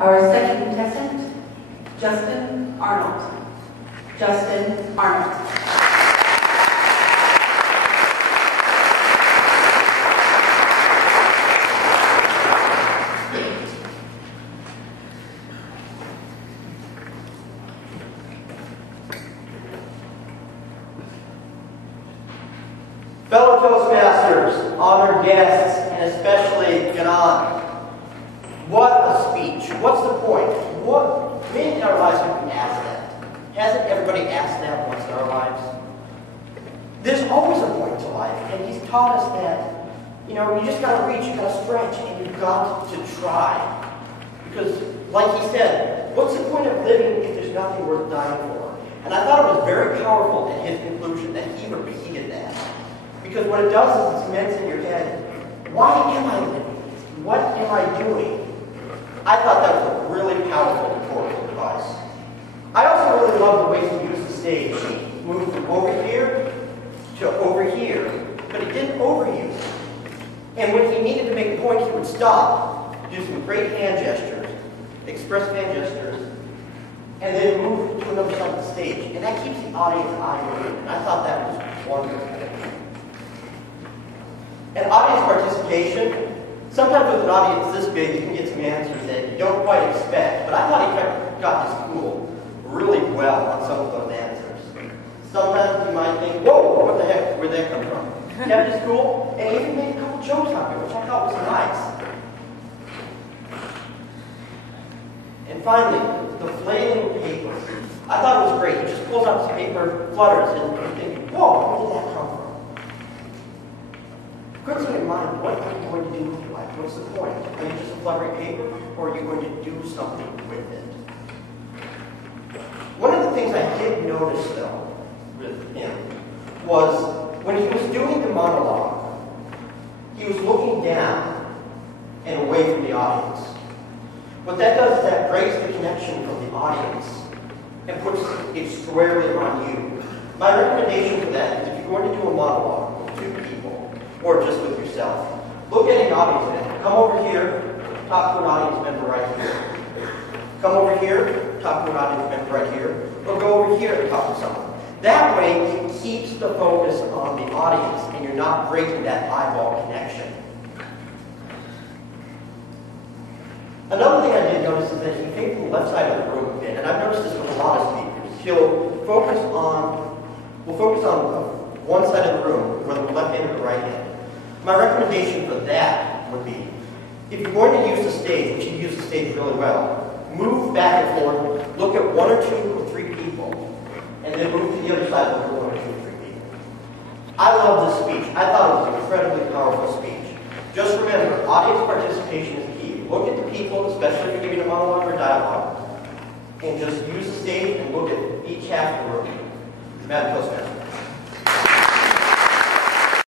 Our second contestant, Justin Arnold. Justin Arnold. Fellow Toastmasters, honored guests, and especially Ganon, what a speech. What's the point? When in our lives have we asked that? Hasn't everybody asked that once in our lives? There's always a point to life, and he's taught us that, you just got to reach, you got to stretch, and you've got to try. Because, like he said, what's the point of living if there's nothing worth dying for? And I thought it was very powerful in his conclusion that he repeated that. Because what it does is it cements in your head, why am I living? What am I doing? I thought that was a really powerful rhetorical device. I also really love the way he used the stage. He moved from over here to over here, but he didn't overuse it. And when he needed to make a point, he would stop, do some great hand gestures, expressive hand gestures, and then move to another side of the stage. And that keeps the audience eye moving. And I thought that was wonderful. And audience participation, sometimes with an audience this big, you can get some answers that you don't quite expect. But I thought he got his school really well on some of those answers. Sometimes you might think, whoa, what the heck, where'd that come from? He kept his cool, and he even made a couple jokes on it, which I thought was nice. And finally, the flailing paper. I thought it was great. He just pulls out his paper, flutters, and you think, whoa, where did that come from? Couldn't see in mind, what are you going to do with your life? What's the point? Are you just a fluttering paper, or are you going to do something with it? One of the things I did notice, though, with him, was when he was doing the monologue, he was looking down and away from the audience. What that does is that breaks the connection from the audience and puts it squarely on you. My recommendation for that is if you're going to do a monologue with two people, or just with yourself, look at an audience member. Come over here, talk to an audience member right here. Come over here, talk to an audience member right here, or go over here and talk to someone. That way, it keeps the focus on the audience, and you're not breaking that eyeball connection. Another thing I did notice is that he came from the left side of the room a bit, and I've noticed this with a lot of speakers. We'll focus on one side of the room, whether the left hand or the right hand. My recommendation for that would be, if you're going to use the stage, which you use the stage really well, move back and forth, look at one or two or three people, and then move to the other side and look at one or two or three people. I love this speech. I thought it was an incredibly powerful speech. Just remember, audience participation is key. Look at the people, especially if you're giving a monologue or dialogue, and just use the stage and look at each half of the room. Madam Toastmaster.